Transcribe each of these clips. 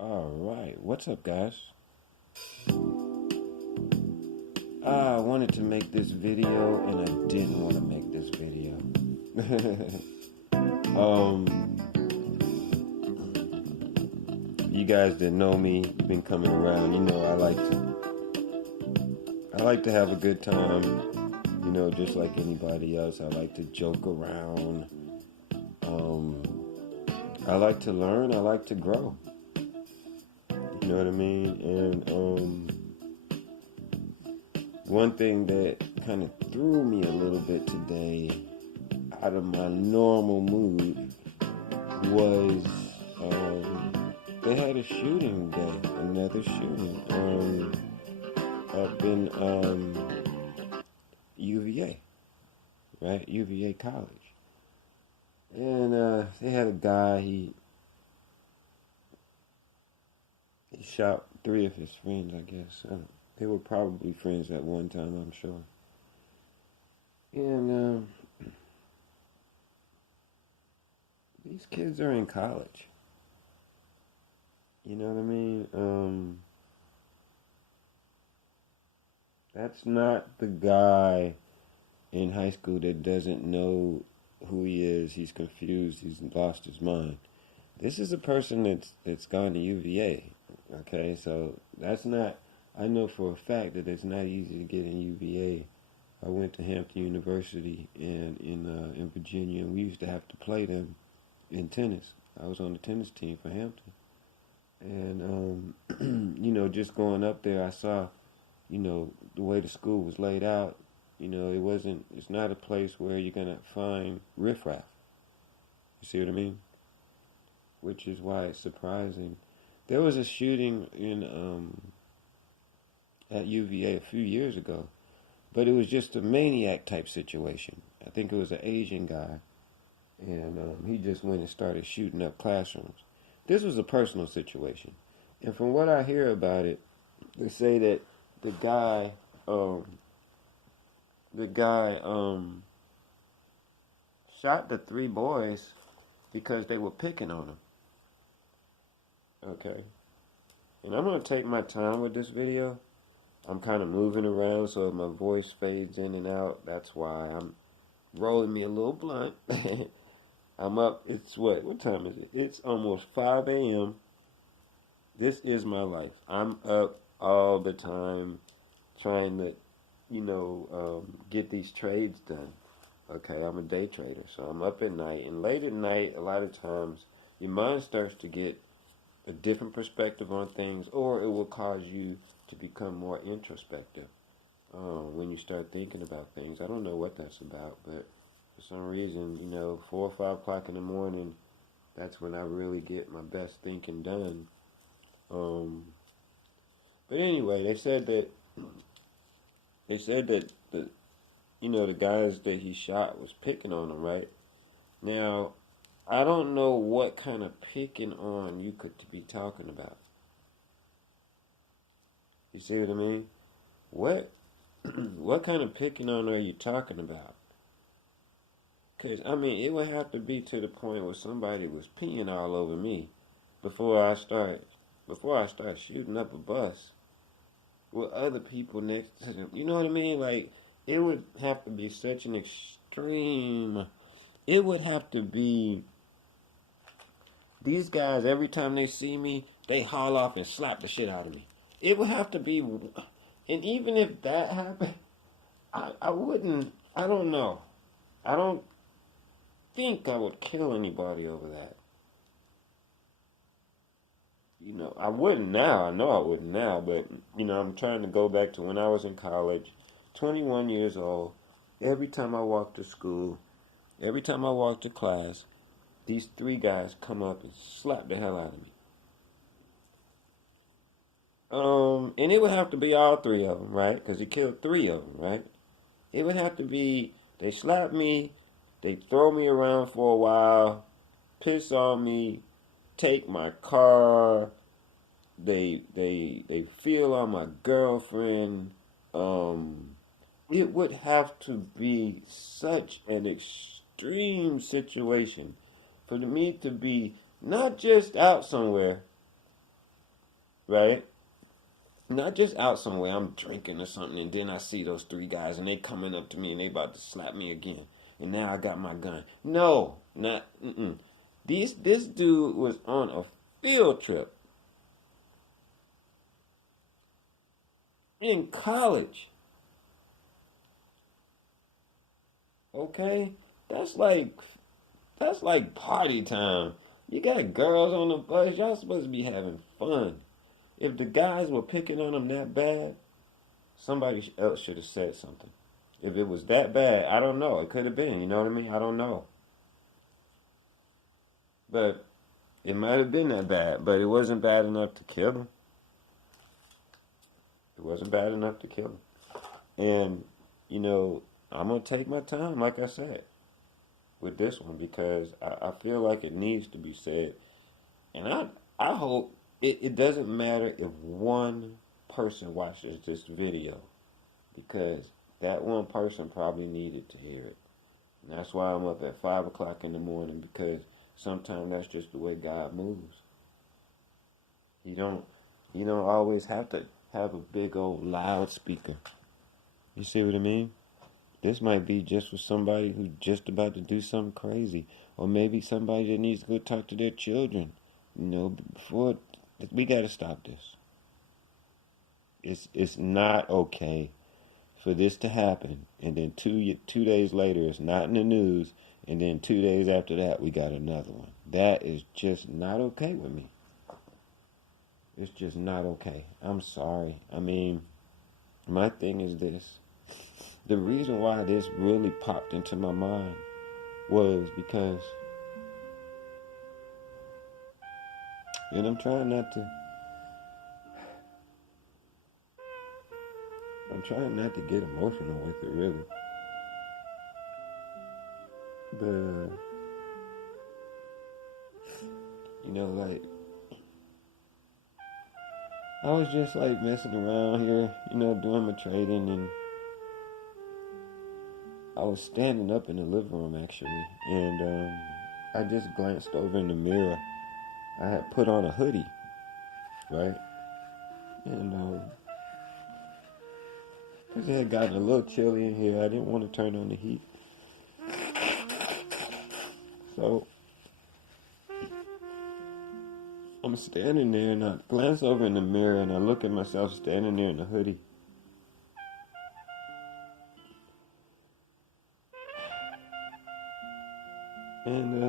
All right, what's up, guys? I wanted to make this video and I didn't want to make this video. um, you guys that know me, been coming around. You know, I like to have a good time. You know, just like anybody else, I like to joke around. Um, I like to learn. I like to grow. You know what I mean? And one thing that kind of threw me a little bit today out of my normal mood was they had a shooting day, another shooting up in UVA, right? UVA College. And they had a guy, he shot three of his friends, I guess. They were probably friends at one time, I'm sure. And these kids are in college. You know what I mean? That's not the guy in high school that doesn't know who he is. He's confused. He's lost his mind. This is a person that's gone to UVA. Okay, so that's not. I know for a fact that it's not easy to get in UVA. I went to Hampton University in Virginia, and we used to have to play them in tennis. I was on the tennis team for Hampton, and you know, just going up there, I saw, you know, the way the school was laid out. You know, it's not a place where you're gonna find riffraff. You see what I mean? Which is why it's surprising. There was a shooting in at UVA a few years ago, but it was just a maniac type situation. I think it was an Asian guy, and he just went and started shooting up classrooms. This was a personal situation, and from what I hear about it, they say that the guy, um, the guy shot the three boys because they were picking on him. Okay, and I'm gonna take my time with this video. I'm kind of moving around, so if my voice fades in and out, that's why. I'm rolling me a little blunt. I'm up. It's what time is it? It's almost 5 a.m. This is my life. I'm up all the time trying to, get these trades done. Okay, I'm a day trader, so I'm up at night. And late at night, a lot of times, your mind starts to get a different perspective on things, or it will cause you to become more introspective when you start thinking about things. I don't know what that's about, but for some reason, 4 or 5 o'clock in the morning, that's when I really get my best thinking done. But anyway, they said that the guys that he shot was picking on him, right? Now, I don't know what kind of picking on you could be talking about. You see what I mean? What what kind of picking on are you talking about? Because, I mean, it would have to be to the point where somebody was peeing all over me before I start shooting up a bus with other people next to them. You know what I mean? Like, it would have to be such an extreme. It would have to be. These guys, every time they see me, they haul off and slap the shit out of me. It would have to be. And even if that happened, I wouldn't. I don't know. I don't think I would kill anybody over that. I wouldn't now. I know I wouldn't now, but I'm trying to go back to when I was in college, 21 years old. Every time I walk to school, every time I walk to class, these three guys come up and slap the hell out of me. And it would have to be all three of them, right? Because he killed three of them, right? It would have to be they slap me, they throw me around for a while, piss on me, take my car, they feel on my girlfriend. It would have to be such an extreme situation for me to be not just out somewhere, right? Not just out somewhere, I'm drinking or something, and then I see those three guys, and they coming up to me, and they about to slap me again. And now I got my gun. No, not, this dude was on a field trip in college. Okay? That's like, that's like party time. You got girls on the bus, y'all supposed to be having fun. If the guys were picking on him that bad, somebody else should have said something. If it was that bad, I don't know. It could have been, you know what I mean? I don't know. But it might have been that bad, but it wasn't bad enough to kill him. It wasn't bad enough to kill him. And, you know, I'm going to take my time, like I said, with this one because I feel like it needs to be said. And I hope it doesn't matter if one person watches this video because that one person probably needed to hear it. And that's why I'm up at 5 o'clock in the morning because sometimes that's just the way God moves. You don't always have to have a big old loudspeaker. You see what I mean? This might be just for somebody who's just about to do something crazy. Or maybe somebody that needs to go talk to their children. You know, before we gotta stop this. It's not okay for this to happen and then two days later it's not in the news and then 2 days after that we got another one. That is just not okay with me. It's just not okay. I'm sorry. I mean, my thing is this. The reason why this really popped into my mind was because, and I'm trying not to get emotional with it really. But, you know, like, I was just like messing around here, you know, doing my trading, and I was standing up in the living room actually, and I just glanced over in the mirror. I had put on a hoodie, right? And because it had gotten a little chilly in here, I didn't want to turn on the heat. So I'm standing there and I glance over in the mirror and I look at myself standing there in the hoodie. And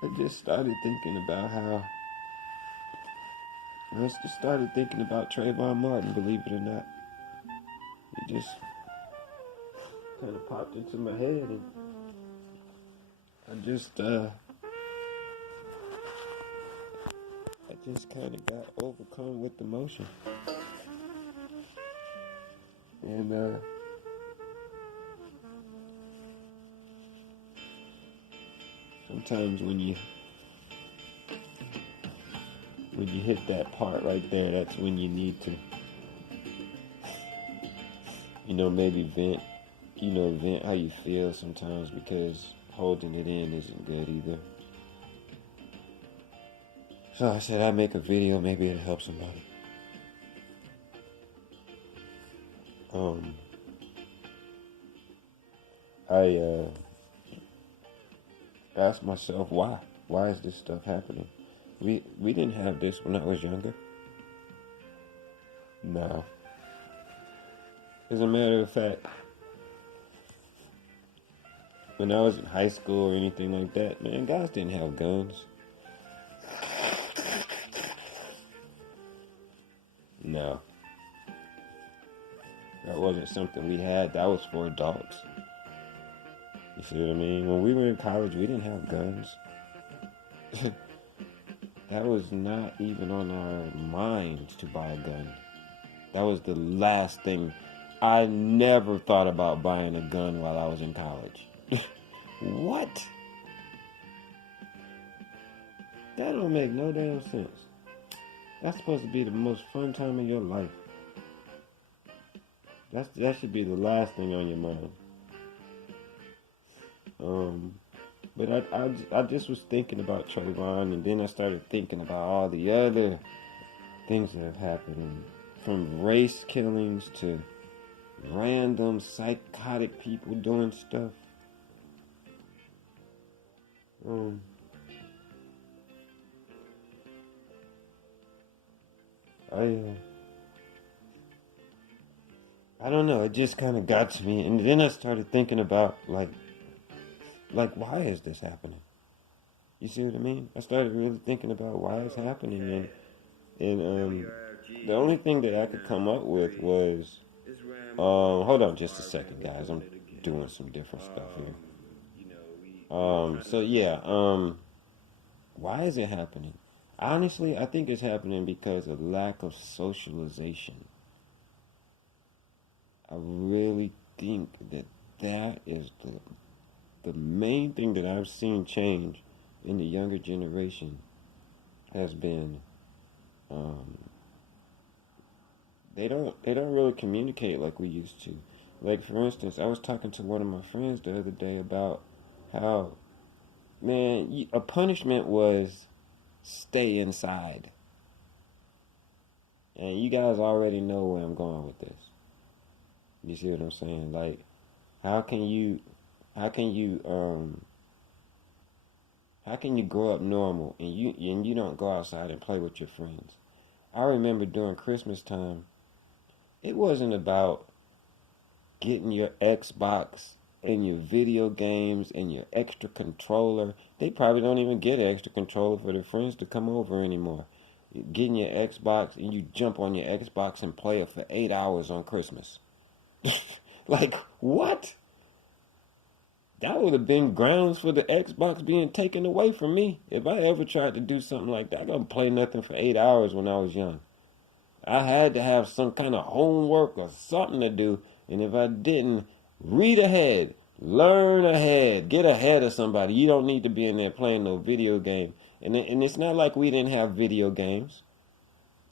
I just started thinking about Trayvon Martin, believe it or not. It just kind of popped into my head and I just kind of got overcome with emotion. And sometimes when you hit that part right there, that's when you need to, you know, maybe vent how you feel sometimes because holding it in isn't good either. So I said I'd make a video, maybe it'll help somebody. I asked myself why. Why is this stuff happening? We didn't have this when I was younger. No. As a matter of fact, when I was in high school or anything like that, man, guys didn't have guns. No. That wasn't something we had. That was for adults. You see what I mean? When we were in college, we didn't have guns. That was not even on our minds to buy a gun. That was the last thing. I never thought about buying a gun while I was in college. What? That don't make no damn sense. That's supposed to be the most fun time of your life. That should be the last thing on your mind. But I just was thinking about Trayvon, and then I started thinking about all the other things that have happened, from race killings to random psychotic people doing stuff. Um, I don't know. It just kind of got to me, and then I started thinking about like why is this happening? You see what I mean? I started really thinking about why it's happening, and the only thing that I could come up with was hold on just a second, guys. I'm doing some different stuff here. So yeah, why is it happening? Honestly, I think it's happening because of lack of socialization. I really think that that is the main thing that I've seen change in the younger generation has been um, they don't really communicate like we used to. Like for instance, I was talking to one of my friends the other day about how man a punishment was stay inside, and you guys already know where I'm going with this. You see what I'm saying? Like how can you how can you um how can you grow up normal and you don't go outside and play with your friends? I remember during Christmas time, it wasn't about getting your Xbox and your video games and your extra controller. They probably don't even get an extra controller for their friends to come over anymore. Getting your Xbox and you jump on your Xbox and play it for 8 hours on Christmas. Like, what? That would have been grounds for the Xbox being taken away from me. If I ever tried to do something like that, I couldn't play nothing for 8 hours when I was young. I had to have some kind of homework or something to do. And if I didn't, read ahead, learn ahead, get ahead of somebody. You don't need to be in there playing no video game. And it's not like we didn't have video games.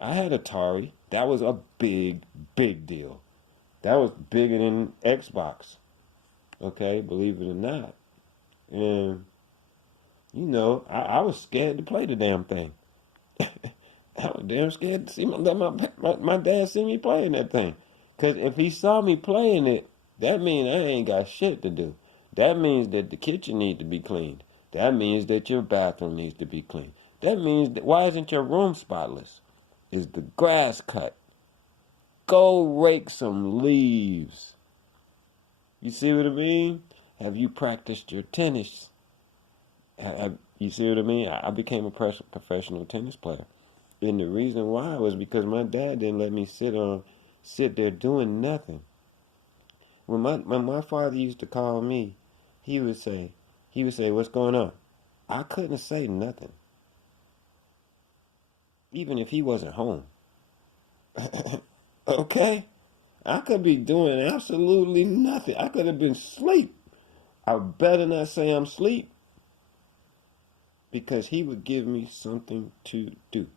I had Atari. That was a big, big deal. That was bigger than Xbox. Okay, believe it or not. And, I was scared to play the damn thing. I was damn scared to see my dad see me playing that thing. Because if he saw me playing it, that means I ain't got shit to do. That means that the kitchen needs to be cleaned. That means that your bathroom needs to be cleaned. That means that why isn't your room spotless? Is the grass cut? Go rake some leaves. You see what I mean? Have you practiced your tennis? You see what I mean? I became a professional tennis player. And the reason why was because my dad didn't let me sit there doing nothing. When my father used to call me, he would say, "What's going on?" I couldn't say nothing, even if he wasn't home. Okay? I could be doing absolutely nothing. I could have been asleep. I better not say I'm asleep because he would give me something to do.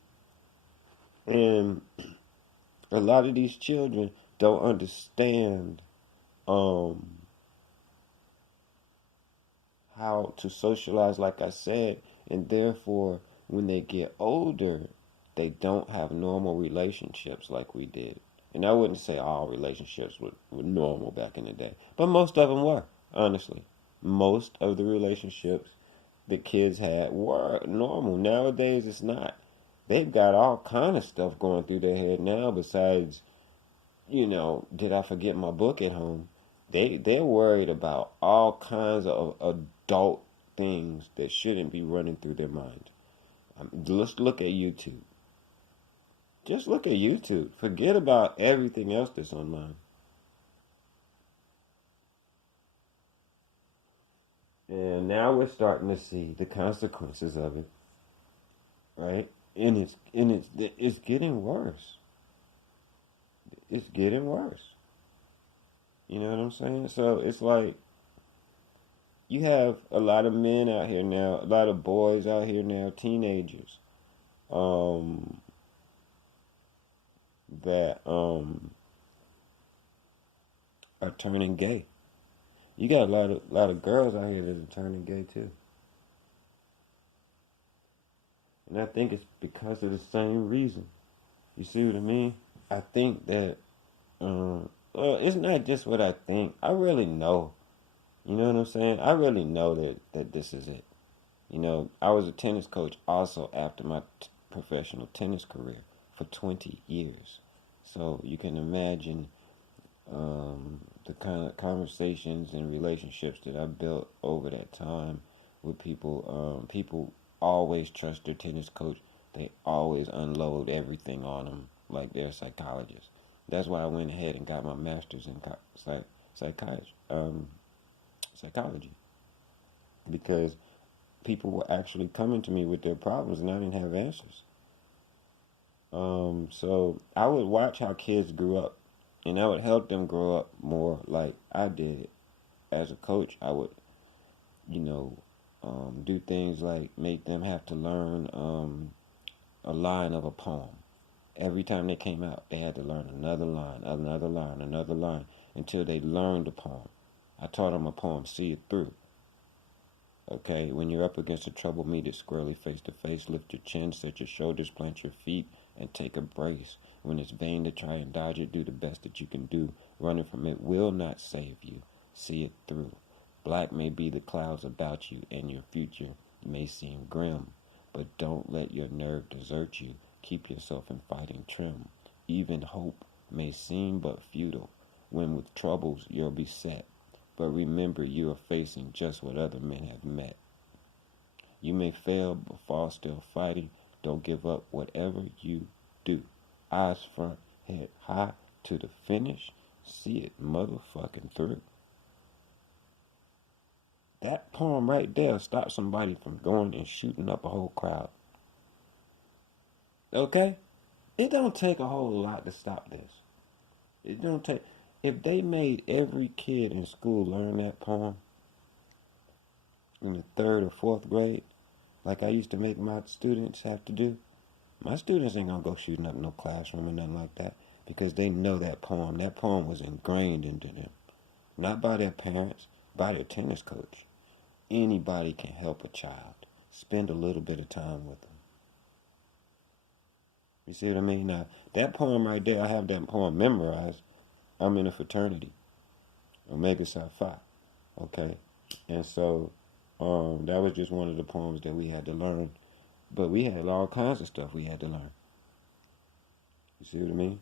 And a lot of these children don't understand um, how to socialize, like I said, and therefore, when they get older, they don't have normal relationships like we did. And I wouldn't say all relationships were normal back in the day, but most of them were, honestly. Most of the relationships that kids had were normal. Nowadays, it's not. They've got all kind of stuff going through their head now besides, did I forget my book at home? They're worried about all kinds of adult things that shouldn't be running through their mind. Let's look at YouTube. Just look at YouTube. Forget about everything else that's online. And now we're starting to see the consequences of it, right? And it's getting worse. It's getting worse. You know what I'm saying? So it's like you have a lot of men out here now, a lot of boys out here now, teenagers, um, that are turning gay. You got a lot of girls out here that are turning gay too. And I think it's because of the same reason. You see what I mean? I think that, well, it's not just what I think. I really know. You know what I'm saying? I really know that this is it. You know, I was a tennis coach also after my professional tennis career for 20 years. So you can imagine the kind of conversations and relationships that I built over that time with people. People always trust their tennis coach. They always unload everything on them like they're a psychologist. That's why I went ahead and got my master's in psychiatry, psychology, because people were actually coming to me with their problems and I didn't have answers. So I would watch how kids grew up and I would help them grow up more like I did. As a coach, I would, you know, do things like make them have to learn a line of a poem. Every time they came out, they had to learn another line, another line, another line until they learned the poem. I taught them a poem, see it through. Okay, when you're up against a trouble, meet it squarely face to face. Lift your chin, set your shoulders, plant your feet, and take a brace. When it's vain to try and dodge it, do the best that you can do. Running from it will not save you. See it through. Black may be the clouds about you, and your future may seem grim. But don't let your nerve desert you. Keep yourself in fighting trim. Even hope may seem but futile. When with troubles you're beset. But remember, you are facing just what other men have met. You may fail, but fall still fighting. Don't give up whatever you do. Eyes front, head high to the finish. See it motherfucking through. That poem right there stops somebody from going and shooting up a whole crowd. Okay? It don't take a whole lot to stop this. It don't take... If they made every kid in school learn that poem in the 3rd or 4th grade, like I used to make my students have to do, my students ain't gonna go shooting up no classroom or nothing like that because they know that poem. That poem was ingrained into them. Not by their parents, by their tennis coach. Anybody can help a child. Spend a little bit of time with them. You see what I mean? Now, that poem right there, I have that poem memorized. I'm in a fraternity, Omega Psi Phi, okay? And so that was just one of the poems that we had to learn. But we had all kinds of stuff we had to learn. You see what I mean?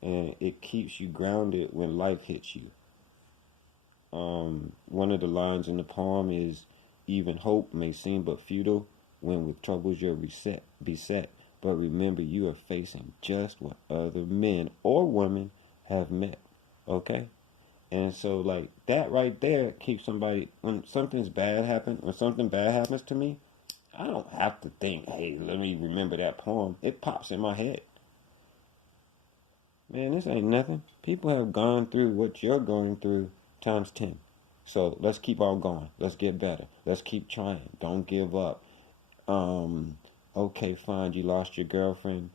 And it keeps you grounded when life hits you. One of the lines in the poem is, even hope may seem but futile when with troubles you're beset. But remember, you are facing just what other men or women have met. Okay? And so, like, that right there keeps somebody, when something bad happens to me, I don't have to think, hey, let me remember that poem. It pops in my head. Man, this ain't nothing. People have gone through what you're going through times 10. So let's keep on going. Let's get better. Let's keep trying. Don't give up. Okay, fine, you lost your girlfriend.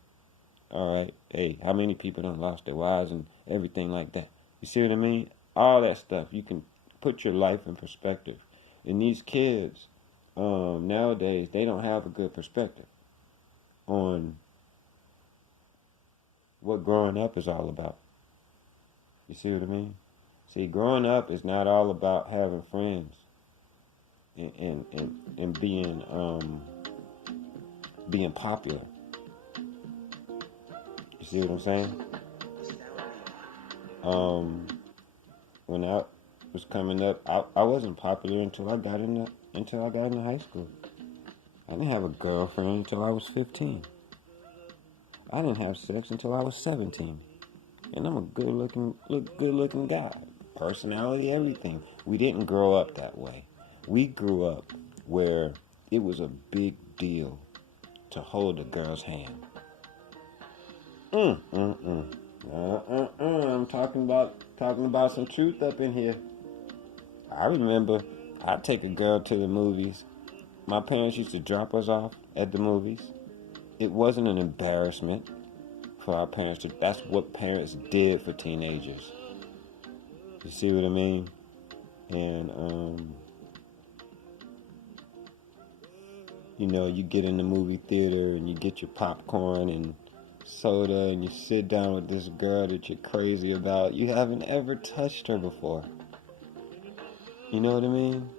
All right. Hey, how many people done lost their wives and everything like that? You see what I mean? All that stuff. You can put your life in perspective. And these kids, nowadays, they don't have a good perspective on what growing up is all about. You see what I mean? See, growing up is not all about having friends and being popular. You see what I'm saying? When I was coming up, I wasn't popular until I got into high school. I didn't have a girlfriend until I was 15. I didn't have sex until I was 17. And I'm a good looking guy. Personality, everything. We didn't grow up that way. We grew up where it was a big deal to hold a girl's hand. I'm talking about some truth up in here. I remember I'd take a girl to the movies. My parents used to drop us off at the movies. It wasn't an embarrassment for our parents to. That's what parents did for teenagers. You see what I mean? And you get in the movie theater and you get your popcorn and soda and you sit down with this girl that you're crazy about. You haven't ever touched her before. You know what I mean?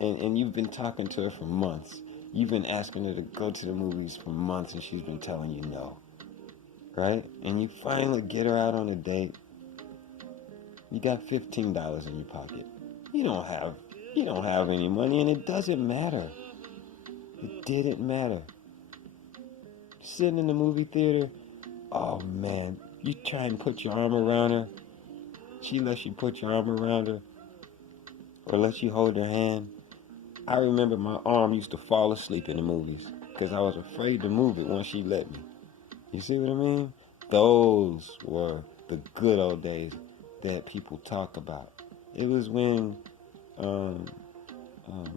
And you've been talking to her for months. You've been asking her to go to the movies for months and she's been telling you no. Right? And you finally get her out on a date. You got $15 in your pocket. You don't have any money, and it doesn't matter. It didn't matter. Sitting in the movie theater, oh man, you try and put your arm around her. She lets you put your arm around her or lets you hold her hand. I remember my arm used to fall asleep in the movies because I was afraid to move it once she let me. You see what I mean? Those were the good old days that people talk about. It was when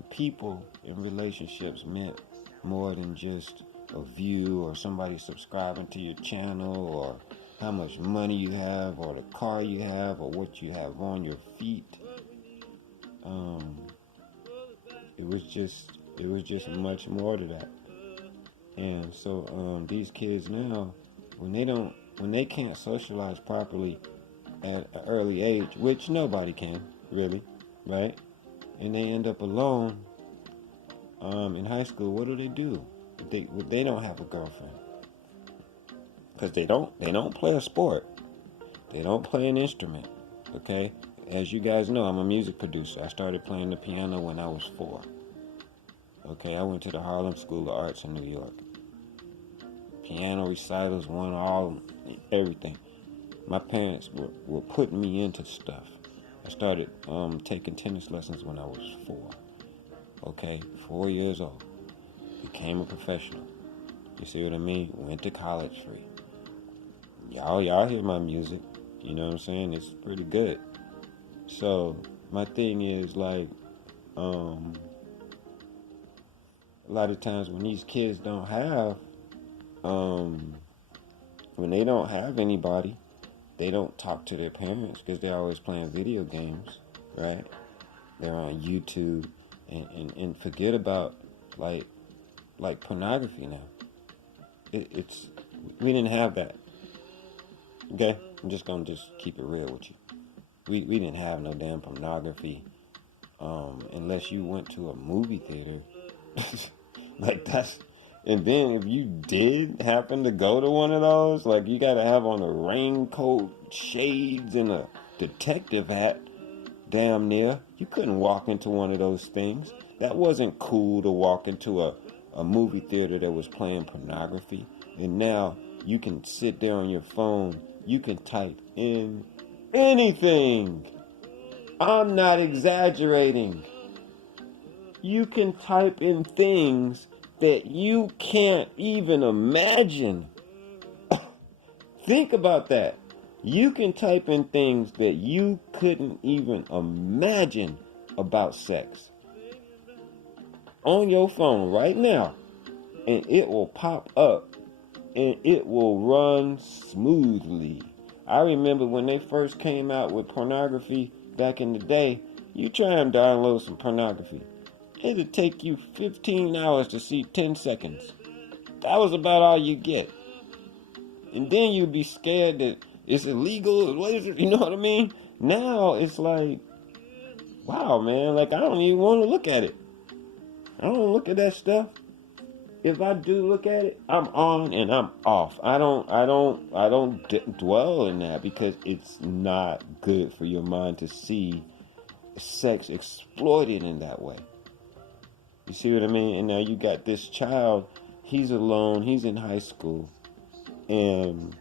people in relationships meant more than just a view or somebody subscribing to your channel or how much money you have or the car you have or what you have on your feet. It was just much more to that. And so these kids now, when they can't socialize properly at an early age, which nobody can really, right? And they end up alone in high school. What do? They don't have a girlfriend because they don't play a sport. They don't play an instrument. Okay, as you guys know, I'm a music producer. I started playing the piano when I was 4. Okay, I went to the Harlem School of Arts in New York. Piano recitals, everything. My parents were putting me into stuff. I started taking tennis lessons when I was 4. Okay, 4 years old. Became a professional. You see what I mean? Went to college free. Y'all hear my music. You know what I'm saying? It's pretty good. So my thing is like, a lot of times when these kids don't have, when they don't have anybody, they don't talk to their parents because they're always playing video games, right? They're on YouTube and forget about like pornography now. We didn't have that. Okay? I'm just gonna keep it real with you. We didn't have no damn pornography unless you went to a movie theater. Like that's, and then if you did happen to go to one of those, like you gotta have on a raincoat, shades, and a detective hat, damn near. You couldn't walk into one of those things. That wasn't cool to walk into a movie theater that was playing pornography. And now you can sit there on your phone, you can type in anything. I'm not exaggerating. You can type in things that you can't even imagine. Think about that. You can type in things that you couldn't even imagine about sex on your phone right now, and it will pop up and it will run smoothly. I remember when they first came out with pornography back in the day, you try and download some pornography. It'll take you 15 hours to see 10 seconds. That was about all you get. And then you'd be scared that it's illegal. What is it? You know what I mean? Now it's like, wow, man. Like I don't even want to look at it. I don't look at that stuff. If I do look at it, I'm on and I'm off. I don't dwell in that because it's not good for your mind to see sex exploited in that way. You see what I mean? And now you got this child, he's alone, he's in high school, and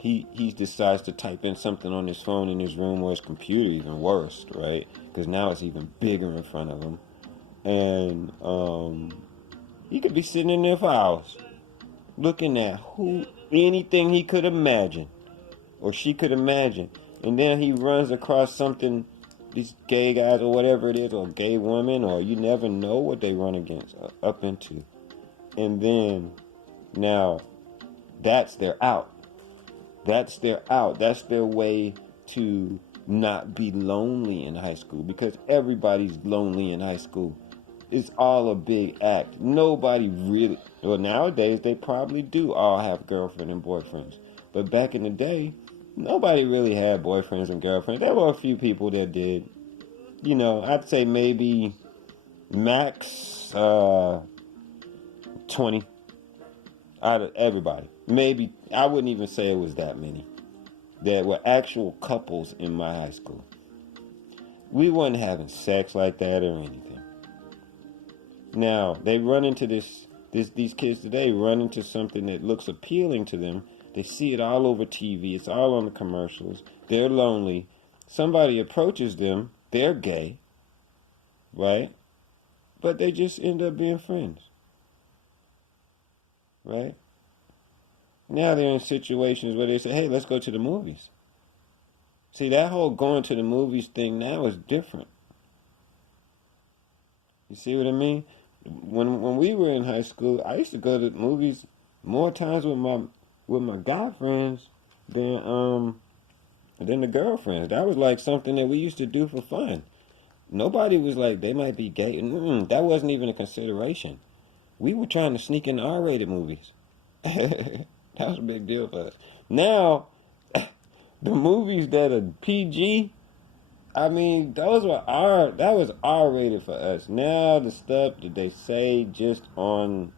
he decides to type in something on his phone in his room or his computer, even worse, right? Because now it's even bigger in front of him. And he could be sitting in there for hours looking at anything he could imagine or she could imagine. And then he runs across something, these gay guys or whatever it is, or gay women, or you never know what they run against, up into. And then now that's their out. That's their out. That's their way to not be lonely in high school, because everybody's lonely in high school. it's all a big act. Nobody really, well, nowadays they probably do all have girlfriend and boyfriends. But back in the day, nobody really had boyfriends and girlfriends. There were a few people that did. You know, I'd say maybe max 20 out of everybody. Maybe, I wouldn't even say it was that many. There were actual couples in my high school. We wasn't having sex like that or anything. Now, they run into these kids today run into something that looks appealing to them. They see it all over TV. It's all on the commercials. They're lonely. Somebody approaches them. They're gay. Right? But they just end up being friends. Right? Now they're in situations where they say, hey, let's go to the movies. See, that whole going to the movies thing now is different. You see what I mean? When we were in high school, I used to go to movies more times with my guy friends than the girlfriends. That was like something that we used to do for fun. Nobody was like, they might be gay. That wasn't even a consideration. We were trying to sneak in R-rated movies. That was a big deal for us. Now, the movies that are PG, I mean, that was R-rated for us. Now the stuff that they say just on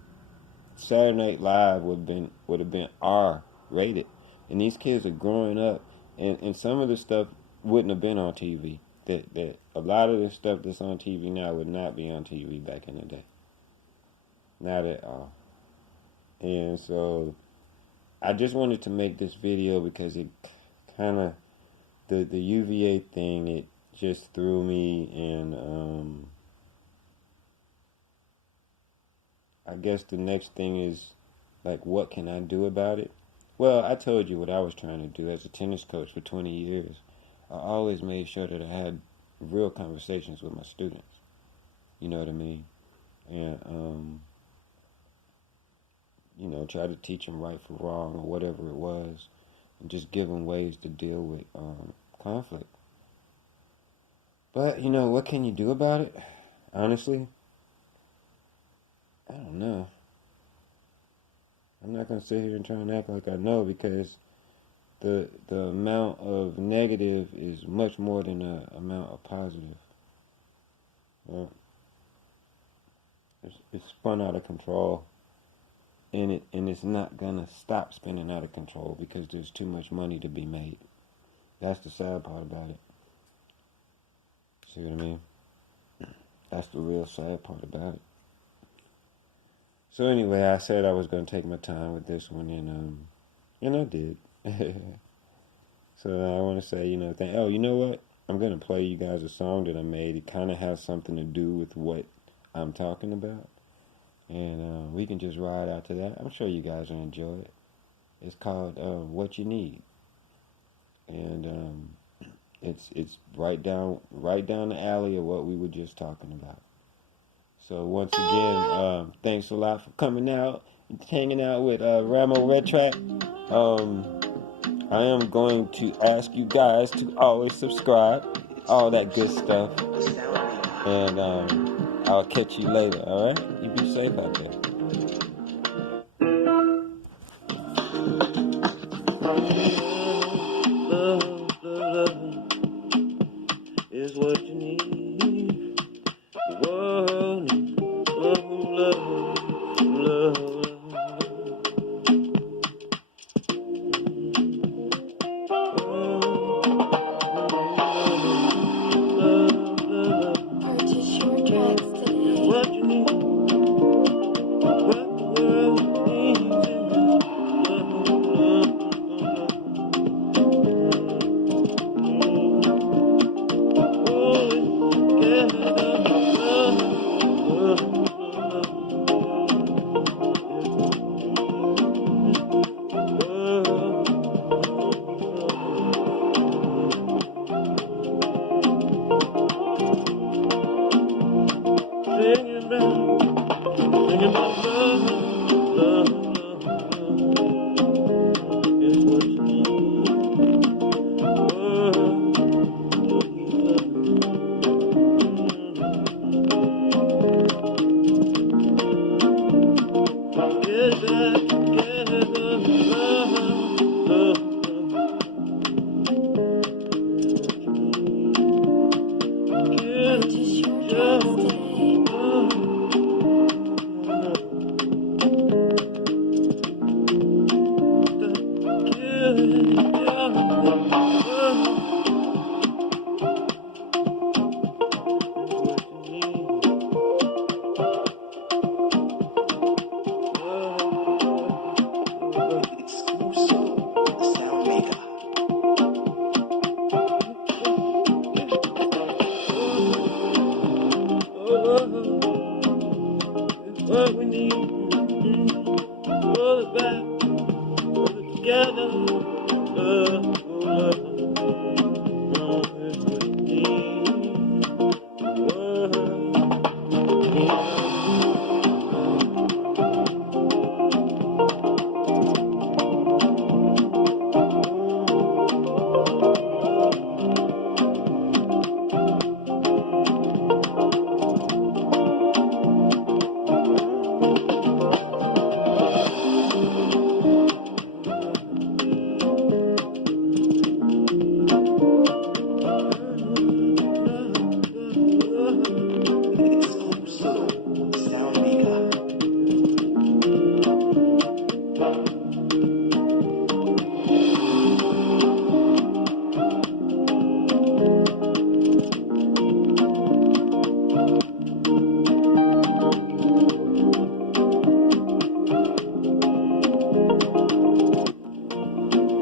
Saturday Night Live would have been R-rated. And these kids are growing up, and some of the stuff wouldn't have been on TV. That a lot of the stuff that's on TV now would not be on TV back in the day. Not at all. And so I just wanted to make this video because it kind of, the UVA thing, it just threw me, and I guess the next thing is, like, what can I do about it? Well, I told you what I was trying to do as a tennis coach for 20 years. I always made sure that I had real conversations with my students. You know what I mean? And, you know, try to teach them right from wrong or whatever it was, and just give them ways to deal with conflict. But, you know, what can you do about it? Honestly, I don't know. I'm not going to sit here and try and act like I know, because the amount of negative is much more than the amount of positive. It's spun out of control. And it's not gonna stop spinning out of control because there's too much money to be made. That's the sad part about it. See what I mean? That's the real sad part about it. So anyway, I said I was gonna take my time with this one, and I did. So I want to say, you know, you know what? I'm gonna play you guys a song that I made. It kind of has something to do with what I'm talking about. And we can just ride out to that. I'm sure you guys will enjoy it. It's called What You Need. And it's right down the alley of what we were just talking about. So once again, thanks a lot for coming out and hanging out with RAMO RETRAC. I am going to ask you guys to always subscribe, all that good stuff. And I'll catch you later, alright? You be safe out there.